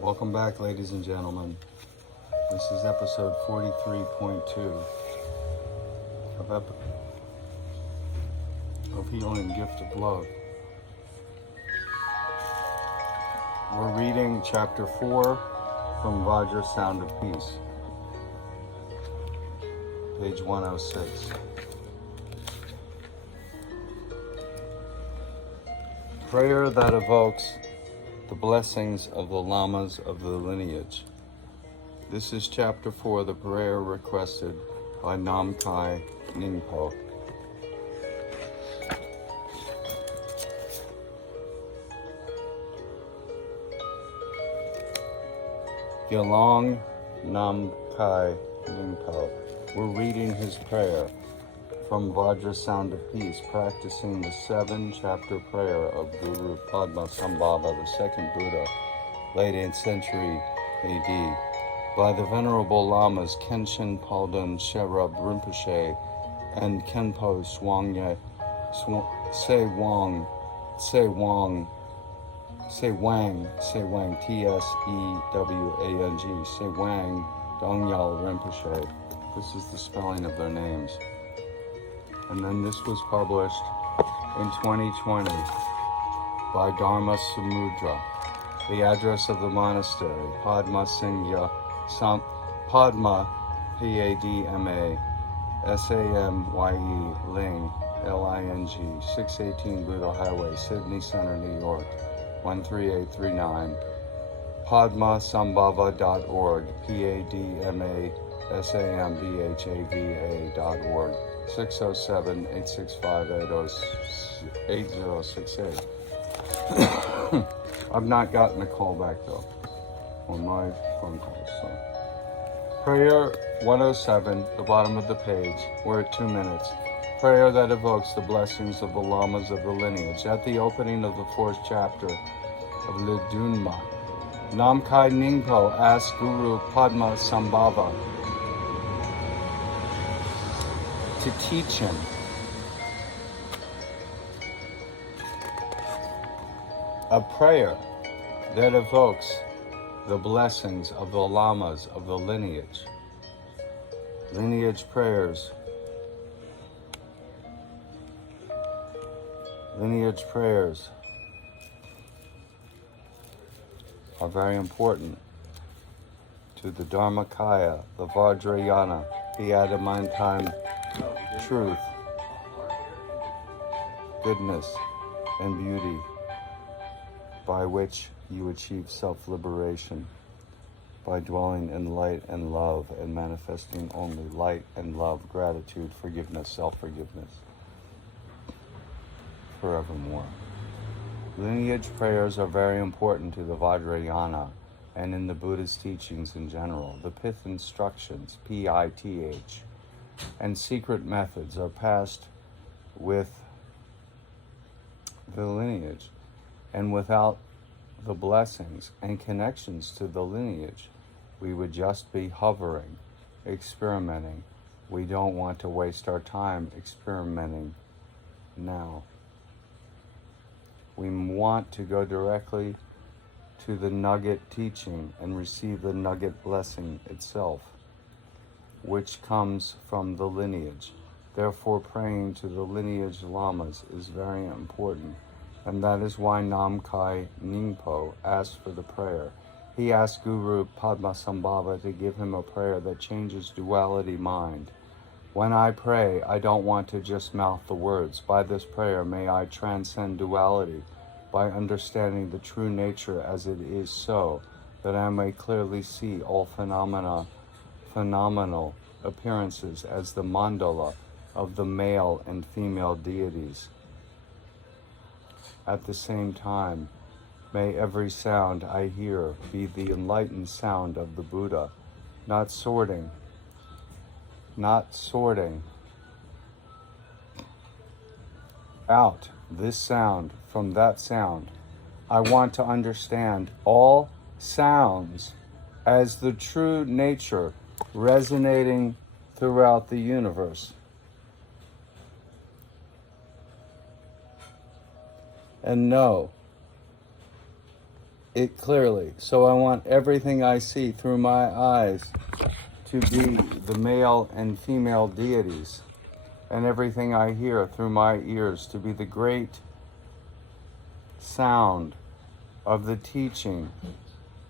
Welcome back, ladies and gentlemen. This is episode 43.2 of Healing Gift of Love. We're reading chapter 4 from Vajra, Sound of Peace, page 106. Prayer that evokes the blessings of the Lamas of the lineage. This is chapter 4, the prayer requested by Namkhai Ningpo. Yalong Namkhai Ningpo. We're reading his prayer from Vajra, Sound of Peace, practicing the 7-chapter prayer of Guru Padmasambhava, the second Buddha, late 8th century AD, by the Venerable Lamas Kenshin Palden Sherab Rinpoche and Khenpo Sewang, T-S-E-W-A-N-G, Sewang Dongyal Rinpoche. This is the spelling of their names. And then this was published in 2020 by Dharma Samudra. The address of the monastery, Padmasambhava, Padma, P-A-D-M-A, S-A-M-Y-E, Ling, L-I-N-G, 618 Buddha Highway, Sydney Center, New York, 13839. Padmasambhava.org, Padmasambhava.org, 607-865-8068. I've not gotten a call back though on my phone calls. So. Prayer 107, the bottom of the page. We're at 2 minutes. Prayer that evokes the blessings of the Lamas of the lineage. At the opening of the 4th chapter of Lidunma, Namkhai Ningpo asked Guru Padmasambhava to teach him a prayer that evokes the blessings of the Lamas of the lineage. Lineage prayers. Lineage prayers are very important to the Dharmakaya, the Vajrayana, the adamantine truth, goodness, and beauty by which you achieve self-liberation by dwelling in light and love and manifesting only light and love, gratitude, forgiveness, self-forgiveness forevermore. Lineage prayers are very important to the Vajrayana and in the Buddhist teachings in general. The pith instructions, P-I-T-H, and secret methods are passed with the lineage, and without the blessings and connections to the lineage, we would just be hovering, experimenting. We don't want to waste our time experimenting now. We want to go directly to the nugget teaching and receive the nugget blessing itself, which comes from the lineage. Therefore, praying to the lineage lamas is very important, and that is why Namkhai Ningpo asked for the prayer. He asked Guru Padmasambhava to give him a prayer that changes duality mind. When I pray, I don't want to just mouth the words. By this prayer, may I transcend duality by understanding the true nature as it is, so that I may clearly see all phenomenal appearances as the mandala of the male and female deities. At the same time, may every sound I hear be the enlightened sound of the Buddha, not sorting out this sound from that sound. I want to understand all sounds as the true nature resonating throughout the universe. And know it clearly. So I want everything I see through my eyes to be the male and female deities, and everything I hear through my ears to be the great sound of the teaching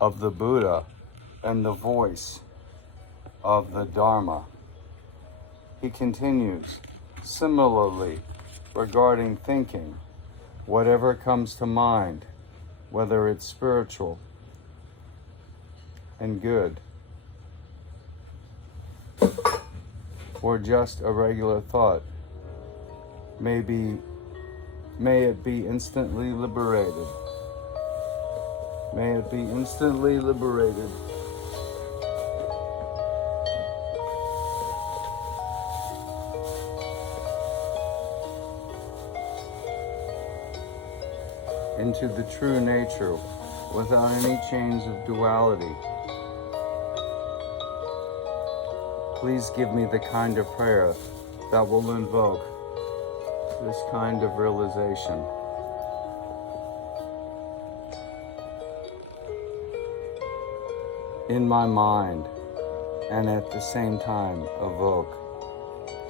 of the Buddha and the voice of the Dharma. He continues, similarly, regarding thinking, whatever comes to mind, whether it's spiritual and good, or just a regular thought, may it be instantly liberated. May it be instantly liberated. Into the true nature without any chains of duality. Please give me the kind of prayer that will invoke this kind of realization. In my mind, and at the same time evoke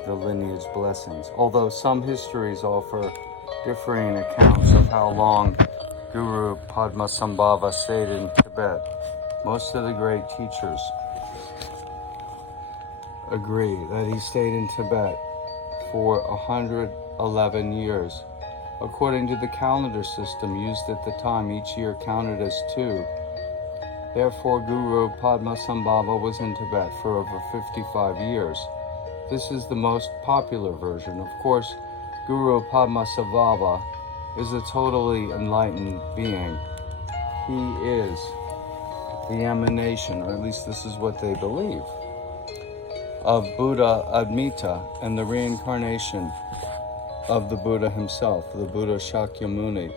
the lineage blessings. Although some histories offer differing accounts of how long Guru Padmasambhava stayed in Tibet, most of the great teachers agree that he stayed in Tibet for 111 years. According to the calendar system used at the time, each year counted as 2. Therefore, Guru Padmasambhava was in Tibet for over 55 years. This is the most popular version. Of course, Guru Padmasambhava is a totally enlightened being. He is the emanation, or at least this is what they believe, of Buddha Admita and the reincarnation of the Buddha himself, the Buddha Shakyamuni.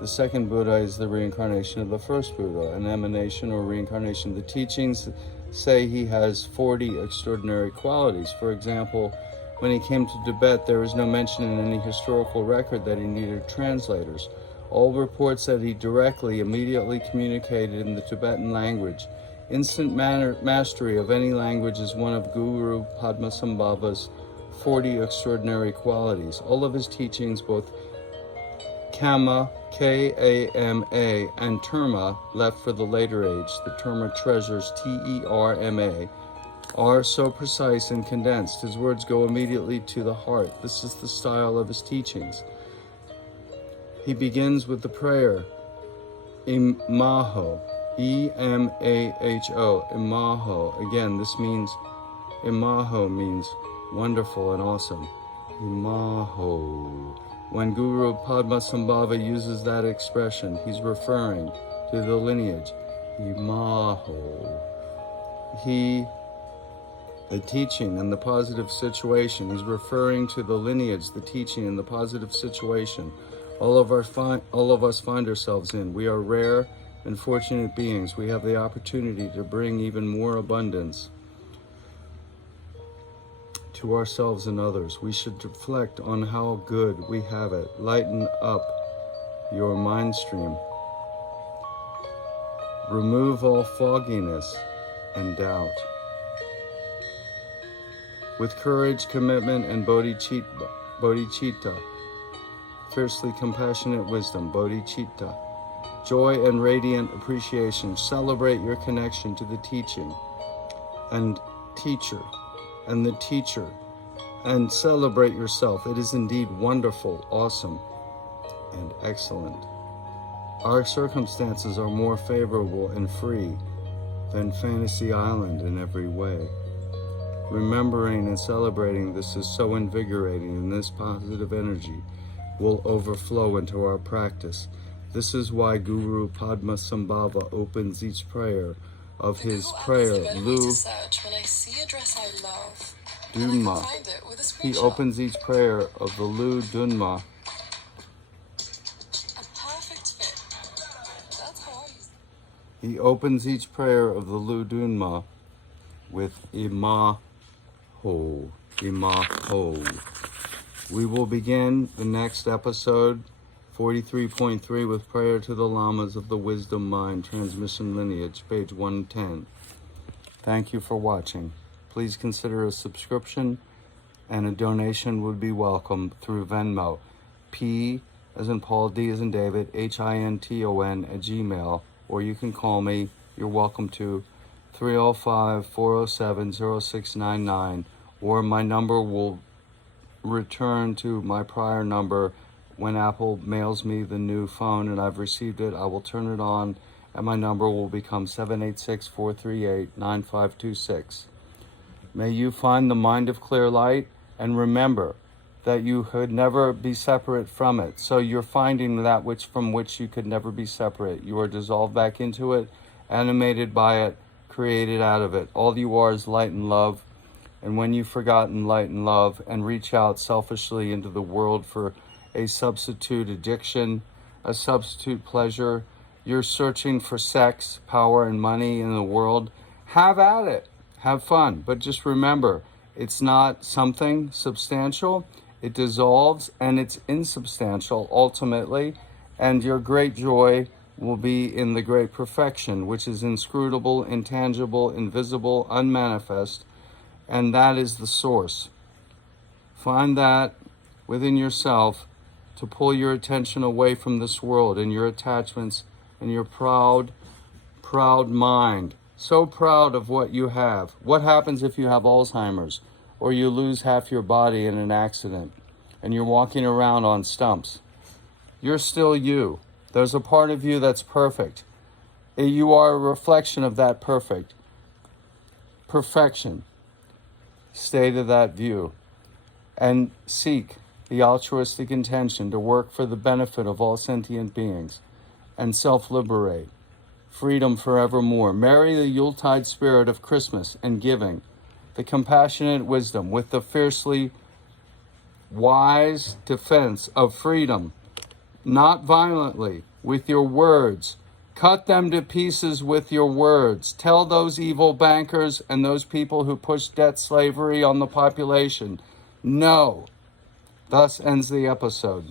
The second Buddha is the reincarnation of the first Buddha, an emanation or reincarnation. The teachings say he has 40 extraordinary qualities. For example, when he came to Tibet, there is no mention in any historical record that he needed translators. All reports that he immediately communicated in the Tibetan language. Instant mastery of any language is one of Guru Padmasambhava's 40 extraordinary qualities. All of his teachings, both Kama, K-A-M-A, and Terma, left for the later age, the Terma treasures, T-E-R-M-A, are so precise and condensed. His words go immediately to the heart. This is the style of his teachings. He begins with the prayer, Imaho, E-M-A-H-O, Imaho. Again, this means, Imaho means wonderful and awesome. Imaho. When Guru Padmasambhava uses that expression, he's referring to the lineage. Imaho. The teaching and the positive situation. He's referring to the lineage, the teaching and the positive situation all of us find ourselves in. We are rare and fortunate beings. We have the opportunity to bring even more abundance to ourselves and others. We should reflect on how good we have it. Lighten up your mind stream. Remove all fogginess and doubt. With courage, commitment, and bodhicitta, fiercely compassionate wisdom, bodhicitta, joy and radiant appreciation, celebrate your connection to the teaching and teacher, and the teacher, and celebrate yourself. It is indeed wonderful, awesome, and excellent. Our circumstances are more favorable and free than Fantasy Island in every way. Remembering and celebrating this is so invigorating, and this positive energy will overflow into our practice. This is why Guru Padmasambhava opens each prayer of his prayer, Dunma. He opens each prayer of the Lu Dunma. He opens each prayer of the Lu Dunma with Imaho. Imaho. We will begin the next episode EP.43.2 with prayer to the Lamas of the Wisdom Mind, Transmission Lineage, page 110. Thank you for watching. Please consider a subscription and a donation would be welcome through Venmo. P as in Paul, D as in David, HINTON @gmail, or you can call me. You're welcome to 305-407-0699, or my number will return to my prior number when Apple mails me the new phone and I've received it. I will turn it on and my number will become 786-438-9526. May you find the mind of clear light, and remember that you could never be separate from it. So you're finding that from which you could never be separate. You are dissolved back into it, animated by it, created out of it. All you are is light and love. And when you've forgotten light and love and reach out selfishly into the world for a substitute addiction, a substitute pleasure, you're searching for sex, power, and money in the world, have at it. Have fun. But just remember, it's not something substantial. It dissolves and it's insubstantial ultimately. And your great joy will be in the great perfection, which is inscrutable, intangible, invisible, unmanifest. And that is the source. Find that within yourself to pull your attention away from this world and your attachments and your proud mind. So proud of what you have. What happens if you have Alzheimer's or you lose half your body in an accident and you're walking around on stumps? You're still you. There's a part of you that's perfect. You are a reflection of that perfection. Stay to that view and seek the altruistic intention to work for the benefit of all sentient beings and self-liberate. Freedom forevermore. Marry the Yuletide spirit of Christmas and giving, the compassionate wisdom with the fiercely wise defense of freedom, not violently, with your words. Cut them to pieces with your words. Tell those evil bankers and those people who push debt slavery on the population, no. Thus ends the episode.